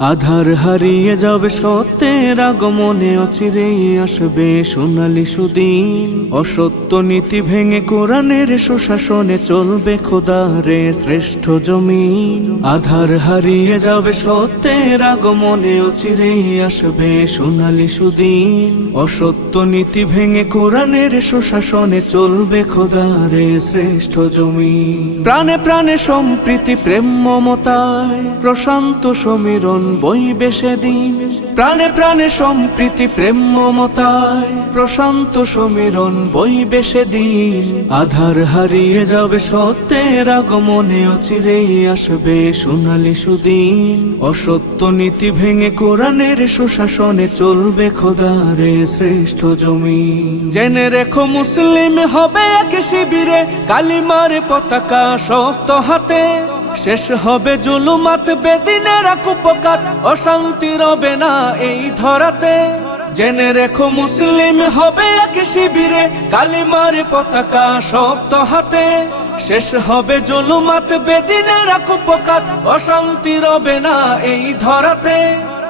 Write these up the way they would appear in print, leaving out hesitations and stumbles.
আধার হারিয়ে যাবে সত্যের আগমনে, অচিরেই আসবে সোনালি সুদিন। অসত্য নীতি ভেঙে কোরআনের সুশাসনে চলবে খোদারে শ্রেষ্ঠ জমিন। আধার হারিয়ে যাবে সত্যের আগমনে, অচিরেই আসবে সোনালি সুদিন। অসত্য নীতি ভেঙে কোরআনের সুশাসনে চলবে খোদারে শ্রেষ্ঠ জমিন। প্রাণে প্রাণে সম্প্রীতি প্রেম মমতায় প্রশান্ত সমীরণ বইবে সেদিন। প্রাণে প্রাণে সম্প্রীতি প্রেম মমতায় প্রশান্ত সমীরণ বইবে সেদিন। আধার হারিয়ে যাবে সত্যের আগমনে, অচিরেই আসবে সোনালি সুদিন। অসত্য নীতি ভেঙে কোরআনের সুশাসনে চলবে খোদারে শ্রেষ্ঠ জমিন। জেনে রেখো মুসলিম হবে এক শিবিরে, কালিমার পতাকা শক্ত হাতে। শেষ হবে জুলুমাত বেদিনের কুপকার, অশান্তি রবে না এই ধরাতে। জেনে রেখো মুসলিম হবে এক শিবিরে, কালিমার পতাকা শক্ত হাতে। শেষ হবে জুলুমাত বেদিনের কুপকার, অশান্তি রবে না এই ধরাতে।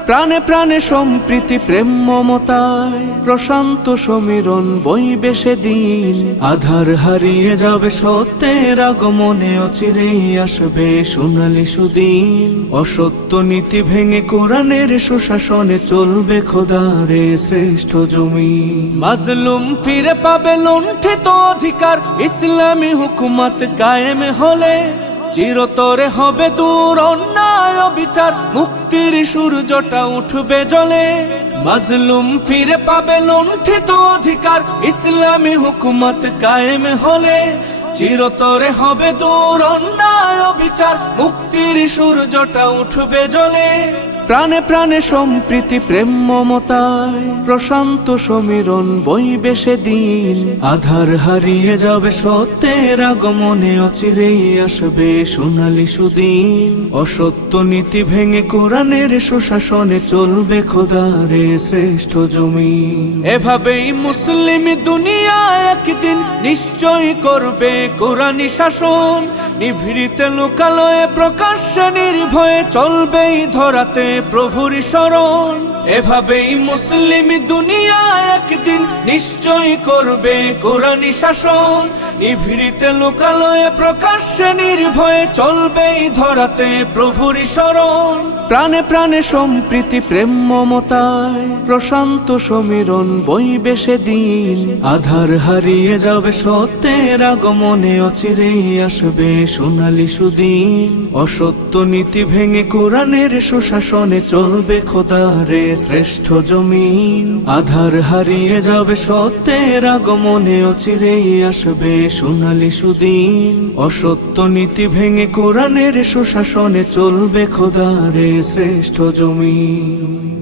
প্রাণে প্রাণে সম্প্রীতি প্রেম মমতায় প্রশান্ত সমীরণ বইবে সেদিন। আধার হারিয়ে যাবে সত্যের আগমনে, অচিরেই আসবে সোনালি সুদিন। অসত্য নীতি ভেঙে কোরআনের সুশাসনে চলবে খোদারে শ্রেষ্ঠ জমিন। মাজলুম ফিরে পাবে লুণ্ঠিত অধিকার, ইসলামী হুকুমত কায়েম হলে। চিরতরে হবে দূর অন্যায় বিচার, মুক্তির সূর্যটা উঠবে জ্বলে। মাজলুম ফিরে পাবে লুণ্ঠিত অধিকার, ইসলামী হুকুমত কায়েম হলে। চিরতরে হবে দূর অন্যায় বিচার, মুক্তির সূর্যটা উঠবে জ্বলে। প্রাণে প্রাণে সম্প্রীতি প্রেম মমতায় প্রশান্ত সমীরণ বইবে সেদিন। আধার হারিয়ে যাবে সত্যের আগমনে, অচিরেই আসবে সোনালি সুদিন। অসত্য নীতি ভেঙে কোরআনের সুশাসনে চলবে খোদারে শ্রেষ্ঠ জমিন। এভাবেই মুসলিম দুনিয়া একদিন নিশ্চয়ই করবে কোরআনী শাসন। নিভৃতে লোকালয়ে প্রকাশ্যে নির্ভয়ে চলবেই ধরাতে প্রভুর শরণ। এভাবেই মুসলিম দুনিয়া একদিন নিশ্চয়ই করবে কোরআনী শাসন। নিভৃতে লোকালয়ে প্রকাশ্যে নির্ভয়ে চলবেই ধরাতে প্রভুর শরণ। প্রাণে প্রাণে সম্প্রীতি প্রেম মমতায় প্রশান্ত সমীরণ বইবে সেদিন। আধার হারিয়ে যাবে সত্যের আগমনে, অচিরেই আসবে সোনালি সুদিন। অসত্য নীতি ভেঙে কোরআনের সুশাসনে চলবে খোদারে শ্রেষ্ঠ জমিন। আধার হারিয়ে যাবে সত্যের আগমনে, অচিরেই আসবে সোনালি সুদিন। অসত্য নীতি ভেঙে কোরআনের সুশাসনে চলবে খোদারে শ্রেষ্ঠ জমিন।